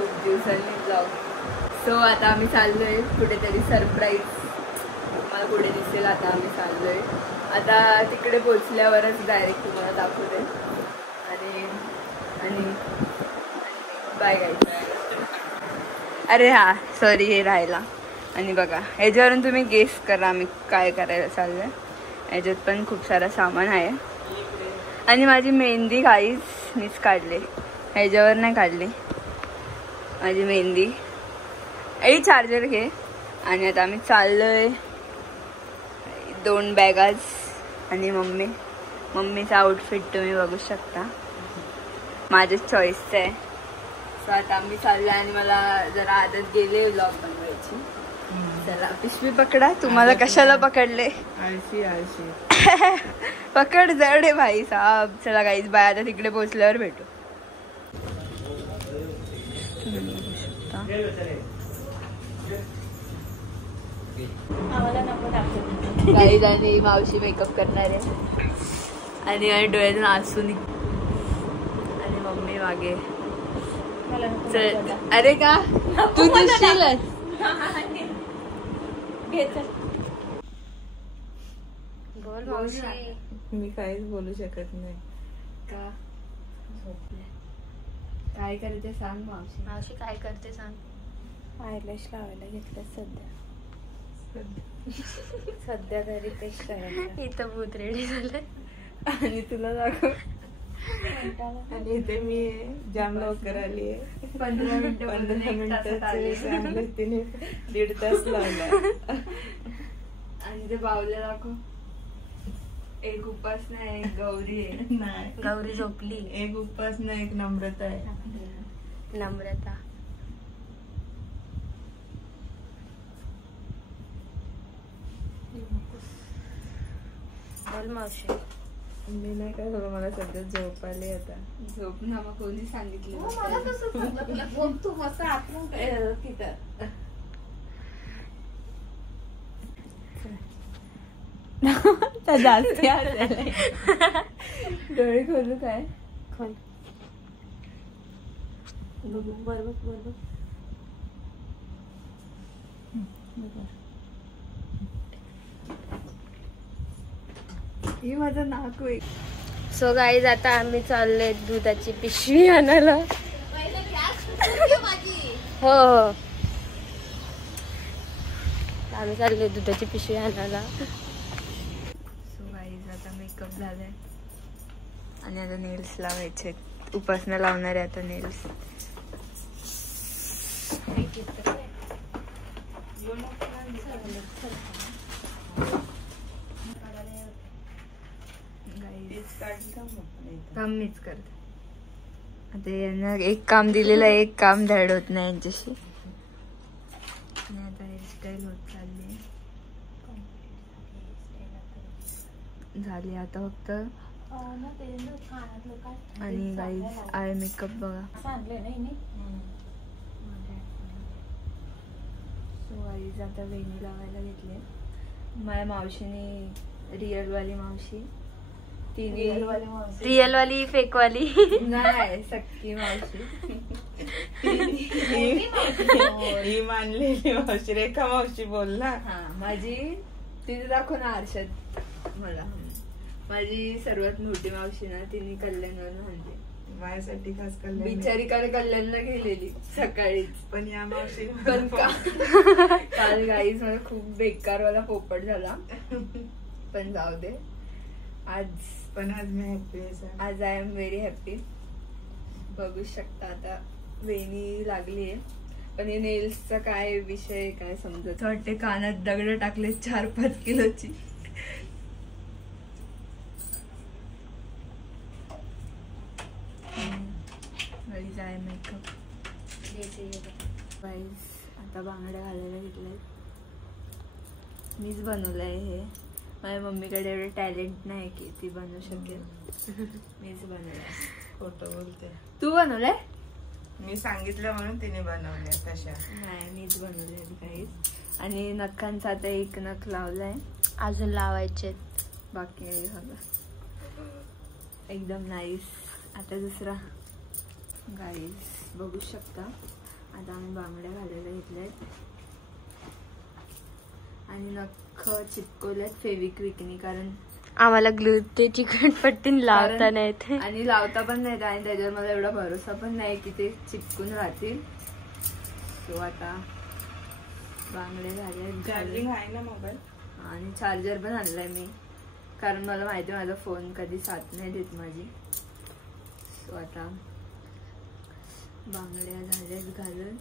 खूप दिवसांनी blog. So आता आम्ही चाललोय कुठेतरी सरप्राईज मला कुठे दिसेल. आता आम्ही चाललोय. आता तिकडे पोचल्यावरच डायरेक्ट तुम्हाला दाखवते. आणि बाय गाईज. अरे हा सॉरी हे राहिला. आणि बघा ह्याच्यावरून तुम्ही गेस करा आम्ही काय करायला चाललोय. ह्याच्यात पण खूप सारं सामान आहे. आणि माझी मेहंदी गाईज मीच काढले, ह्याच्यावर नाही काढली माझी मेहंदी. चार्जर घे. आणि आता आम्ही चाललोय. 2 बॅगाज आणि मम्मीचा आउटफिट तुम्ही बघू शकता. माझ्याच चॉईसचं आहे. सो आता आम्ही चाललोय. आणि मला जरा आदत गेले व्लॉग बनवायची. चला पिशवी पकडा. तुम्हाला कशाला पकडले? आळशी आळशी पकड जड आहे भाई साहब. चला गाईज बाय. आता तिकडे पोहोचल्यावर भेटू. गाईज आणि मावशी मेकअप करणार आहे. आणि डोळ्यातून आसू निघ. आणि मम्मी मागे. चल अरे का तू दिसशीलच. बोल मावशी. मी काहीच बोलू शकत नाही. का काय करते सांग मावशी. मावशी काय करते सांग. आयलॅश लावायला घेतलं सध्या घरी पेस्ट करायचं. इथं भूत रेडी झालं. आणि तुला दाखव. आणि इथे मी जाम लवकर आली आहे. 15 मिनिटं तिने 1.5 तास लावला. आणि ते बावल्या दाखव. एक उपासना आहे, एक गौरी आहे. नाही गौरी झोपली. एक उपासना एक नम्रता आहे. नम्रता बोल मावशी. मी नाही काय झालं. मला सध्या झोप आली. आता झोप ना मग कोणी सांगितलं. तू मस्त आतून तिथं जास्त डोळे खोलू काय खोल. बरोबर ही माझं नाक होईल. सो गाईज आता आम्ही चाललोय दुधाची पिशवी आणायला. हो आम्ही चाललोय दुधाची पिशवी आणायला. सो गाईज आता मेकअप झालाय. आणि आता नेल्स लावायचे. उपासना लावणार आहे आता नेल्स. काम मीच करते. आता यांना एक काम दिलेलं आहे, एक काम धड होत नाही यांच्याशी. आणि आता हेअरस्टाईल होत चालली झाली आता फक्त. आणि गाईज आय मेकअप बघा. सो गाईज आता वेणी लावायला घेतली. माझ्या मावशीने रिअल वाली मावशी रिअल वाली फेक वाली नाही सक्की मावशी. ही मानलेली मावशी रेखा मावशी बोल ना. हा माझी तिने दाखव ना आरशात मला. माझी सर्वात मोठी मावशी ना तिने कल्याणवर म्हणते माझ्यासाठी खास कल्याण. बिचारी कल्याणला गेलेली सकाळीच. पण या मावशी पण काल गाईज मला खूप बेकार वाला पोपट झाला. पण जाऊ दे. आज मी हॅपी आहे. आज आय एम व्हेरी हॅपी. बघू शकता आता वेणी लागली आहे. पण हे नेल्सचा काय विषय काय समजत वाटते. कानात दगड टाकले 4-5 किलोची. आय मेकअप गाईज आता बांगड्या घालायला घेतलाय. मीच बनवलंय हे. माझ्या मम्मीकडे एवढं टॅलेंट नाही की ती बनवू शकेल. मीच बनवलंय. खोटं बोलते. तू बनवलंय? मी सांगितलं म्हणून तिने बनवल्या तशा. नाही मीच बनवलंय काहीच. आणि नखांचा आता एक नख लावलाय. अजून लावायचे बाकी एकदम नाईस. आता दुसरा गाईज बघू शकता. आता आम्ही बांगड्या घालायला घेतल्यात आणि नख चिपकवल्यात फेविक्विकनी, कारण आम्हाला ग्लू ते चिकटपट्टी लावता नाही येते आणि लावता पण नाही आणि त्याच्यावर मला एवढा भरोसा पण नाही की ते चिपकून राहतील. तो आता बांगडे झाले. चार्जिंग आहे ना मोबाईल आणि चार्जर पण आणलाय मी, कारण मला माहिती माझा फोन कधी साथ नाही देत माझी. सो आता बांगड्या झाल्यात घालून,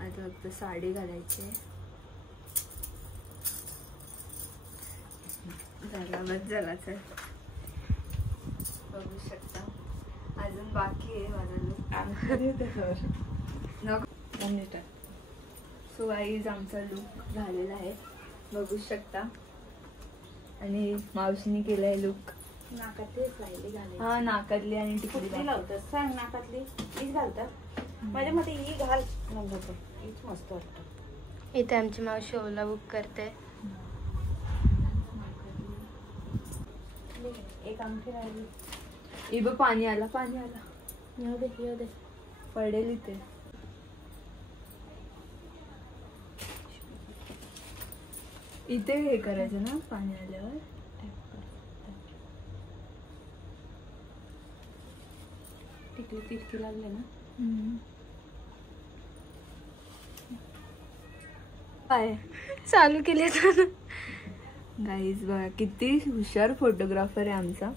आता फक्त साडी घालायची. झाला बस झाला. चल बघू शकता अजून बाकी आहे माझा लुक. नको. सो गाईज आमचा लुक झालेला आहे बघू शकता. आणि मावशीने केलाय लुक. हा नाकातली आणि टिकली लावतात. सांग नाकातली हीच घालतात. माझ्या मध्ये ही घाल हीच मस्त वाटत. इथे आमची मावशी ओला बुक करते. एक आमची राहिली. इब पाणी आला येऊ दे पडेल इथे. इथे हे करायचं ना पाणी आल्यावर. टिकली तिरकी लागले ना. काय चालू केले तर गाईज बघा किती हुशार फोटोग्राफर आहे आमचा.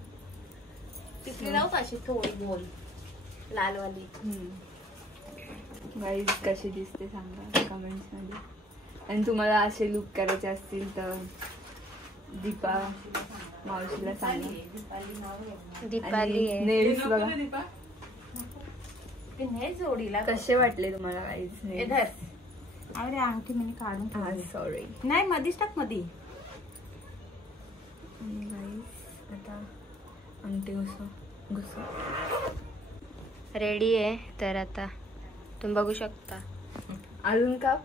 टिकली लावत अशी थोडी गोल लालवाली. गाईज कशी दिसते सांगा कमेंट्स मध्ये. आणि तुम्हाला असे लुक करायचे असतील तर दीपा मावशीला सांगा. दीपाली आहे. नेल्स बघा जोडीला कसे वाटले तुम्हाला गाईज. अरे अंगठी मी काढून ठेवली. सॉरी नाही मधीच टाक मधी. आता अंगठी घुसो. रेडी आहे तर आता तुम्ही बघू शकता. अजून का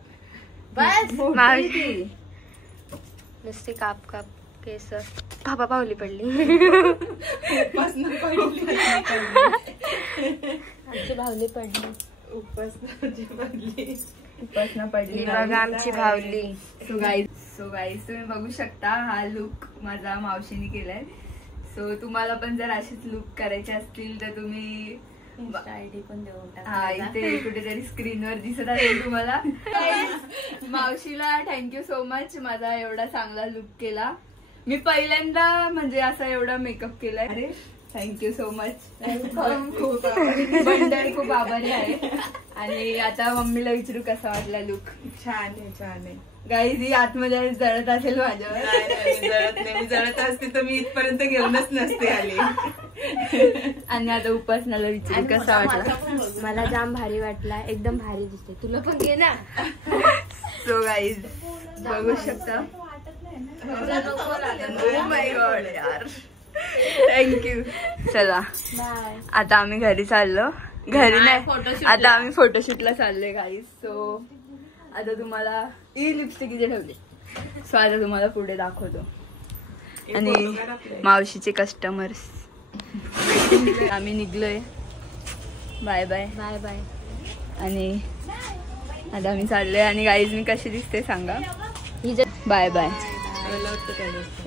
बस मावशी नुसती काप केस. बाबा पावली पडली. आमची भावली पडली. उपासना पडली बघा आमची भावली. सो गाईज तुम्ही बघू शकता हा लुक माझा मावशीने केलाय. सो तुम्हाला पण जर असेच लुक करायचे असतील तर तुम्ही आयडी पण देऊन टाक. हा इथे कुठेतरी स्क्रीनवर दिसत असेल तुम्हाला. मावशीला थँक्यू सो मच माझा एवढा चांगला लुक केला. मी पहिल्यांदा म्हणजे असा एवढा मेकअप केलाय. अरे थँक्यू सो मच. खूप आभारी आहे. आणि आता मम्मीला विचारू कसा वाटला लुक. छान आहे. गाईज ही आतमध्ये जळत असेल माझ्यावर. जळत नाही. मी जळत असते तर मी इथपर्यंत घेऊनच नसते आली. आणि आता उपासनाला विचारू कसा वाटला. मला जाम भारी वाटला. एकदम भारी दिसते. तुला पण घे ना. सो गाईज बघू शकता. ओ माय गॉड यार थँक्यू. चला बाय. आता आम्ही घरी चाललो. घरी नाही आता आम्ही फोटोशूटला चाललोय गाईज. सो आता तुम्हाला ही लिपस्टिक इथे ठेवली. सो आता तुम्हाला पुढे दाखवतो. आणि मावशीचे कस्टमर्स आम्ही निघलोय. Bye bye. Bye bye. आणि आता आम्ही चाललोय. आणि गाईज मी कशी दिसते सांगा. ही जर बाय बाय.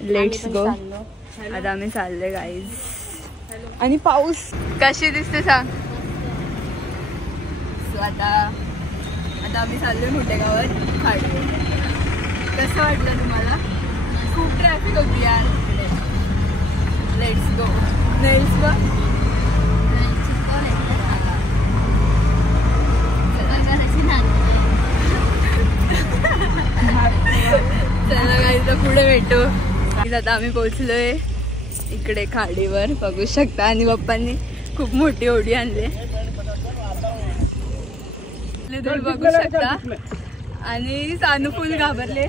लेट्स आम्ही गो. पण चाललो. आता आम्ही चाललोय गाईज. आणि पाऊस कशी दिसते सांग. सो आता आम्ही चाललोय मोठ्या गावात खाडीवर. कसं वाटलं तुम्हाला. खूप ट्रॅफिक होती यार. Let's go. नेल्स बघ. चला गाईज पुढे भेटू. आता आम्ही पोहोचलोय इकडे खाडीवर बघू शकता. आणि पप्पांनी खूप मोठी ओढी आणली. तुम्ही बघू शकता. आणि सानू फुल घाबरले.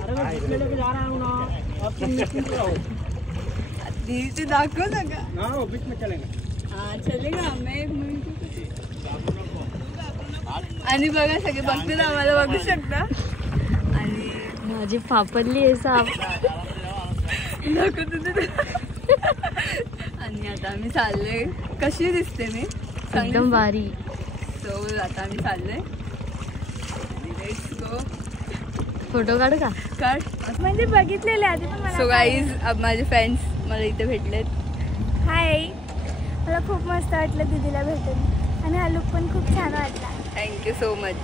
ते दाखव नका. हा चलेगा. आणि बघा सगळे बघतात आम्हाला बघू शकता. आणि माझी फापरली आहे साप. आणि आता आम्ही चाललोय. कशी दिसते मी एकदम भारी. सो आता आम्ही चाललोय. Let's go. फोटो काढू का? काढ. म्हणजे बघितलेले आधी पण मला. सो गाईज अब माझे फ्रेंड्स मला इथे भेटलेत. हाय, मला खूप मस्त वाटलं दीदीला भेटून आणि हा लुक पण खूप छान वाटला. Thank you so much.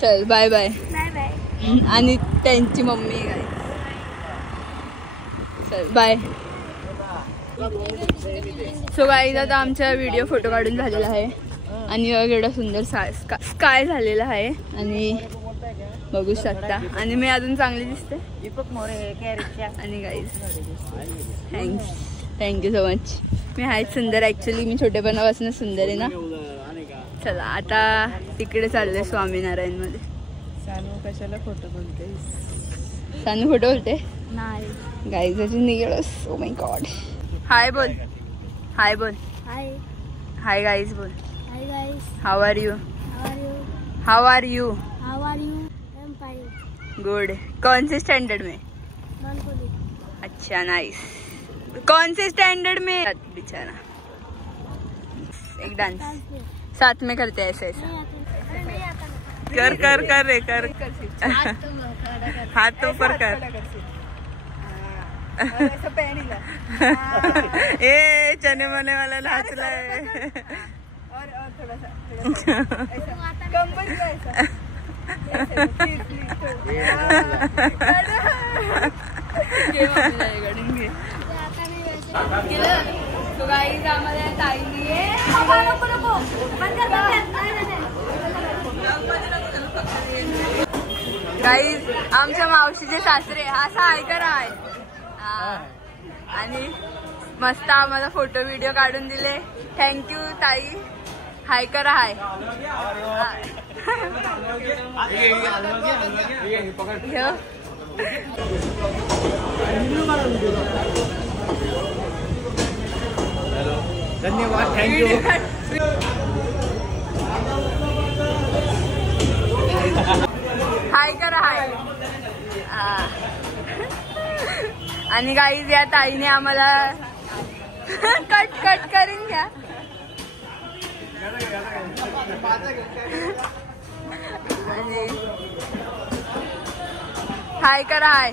चल बाय बाय. Bye bye. आणि त्यांची मम्मी काय. चल बाय. सो गाईज आता आमचा व्हिडिओ फोटो काढून झालेला आहे आणि एवढा सुंदर स्काय झालेला आहे आणि बघू शकता. आणि मी अजून चांगली दिसते. आणि गाईज थँक्यू सो मच. मी आहेच सुंदर. ॲक्च्युली मी छोटेपणापासून सुंदर आहे ना. चला आता तिकडे चालले स्वामीनारायणमध्ये. सानू कशाला फोटो बोलते? सानू फोटो बोलते नाही. गाईज अजून निघेलच. Oh my God. हाय बोल. हाय बोल. हाय. हाय गाईज बोल. Hi guys. How are you? How are you? How are you? How are you? I am fine. Good. कौन से स्टैंडर्ड में? नॉन पोली. अच्छा नाइस. कौन से स्टैंडर्ड में? बेचारा. एक डांस साथ में करते हैं ऐसे ऐसा. नहीं आता. कर कर कर रे कर. हाथ ऊपर कर. ए चने मने वाला नाचलाय. और थोड़ा सा कंबल ऐसा. तो गाईज आम्हाला ताईने गाईज आमच्या मावशीचे सासरे असा ऐका आहे. आणि मस्त आम्हाला फोटो व्हिडिओ काढून दिले. थँक्यू ताई. हाय करा. हाय. धन्यवाद. थँक्यू. हाय करा. हाय. आणि गाईज या ताईने आम्हाला कट कट करून घ्या. आणि हाय करा. हाय.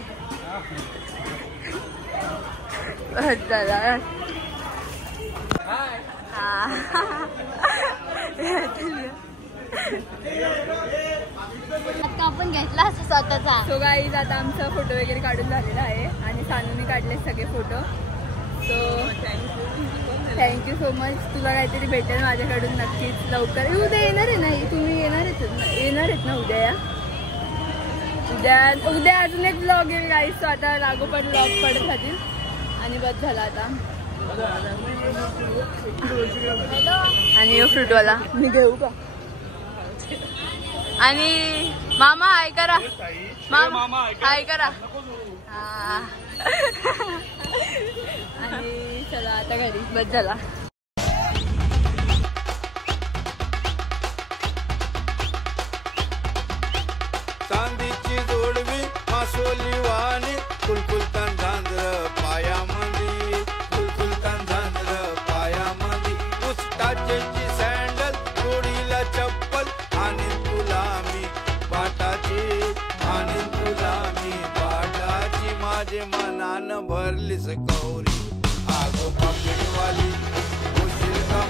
चला. आता आपण घेतला असं स्वतःचा. सो गाईज आता आमचा फोटो वगैरे काढून झालेला आहे आणि सानूने काढले सगळे photo. So thank you so much. तुला काहीतरी भेटेल माझ्याकडून नक्कीच लवकर. उद्या येणार आहे नाही? तुम्ही येणार आहेत ना उद्या? उद्या अजून एक ब्लॉग येईल गाईज. सो आता लागोपाठ ब्लॉग पडत राहतील आणि बस झाला आता. आणि यो फ्रूटवाला मी देऊ का? आणि मामा हाय करा. मामा हाय करा. आणि चला आता घरी बस झाला. चांदीची जोडवी मासोली वाणी कुलकुलतान झांजर पायामध्ये कुलकुलतान झांजर पायामध्ये उस्ताची सँडल जोडीला चप्पल आणि तुला मी बाटाची आणि तुला मी बाटाची माझे मनानं भरलीस गौरी आगो पाकिटवाली होशील का